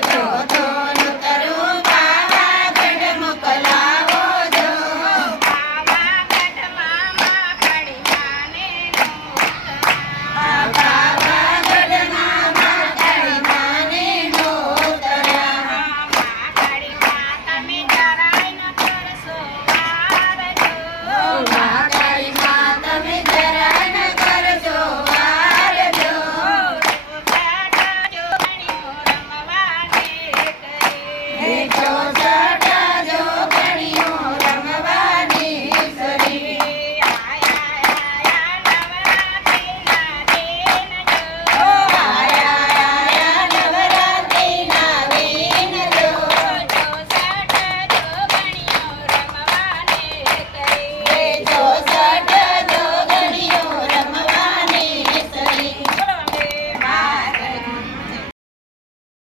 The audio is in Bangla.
Thank you.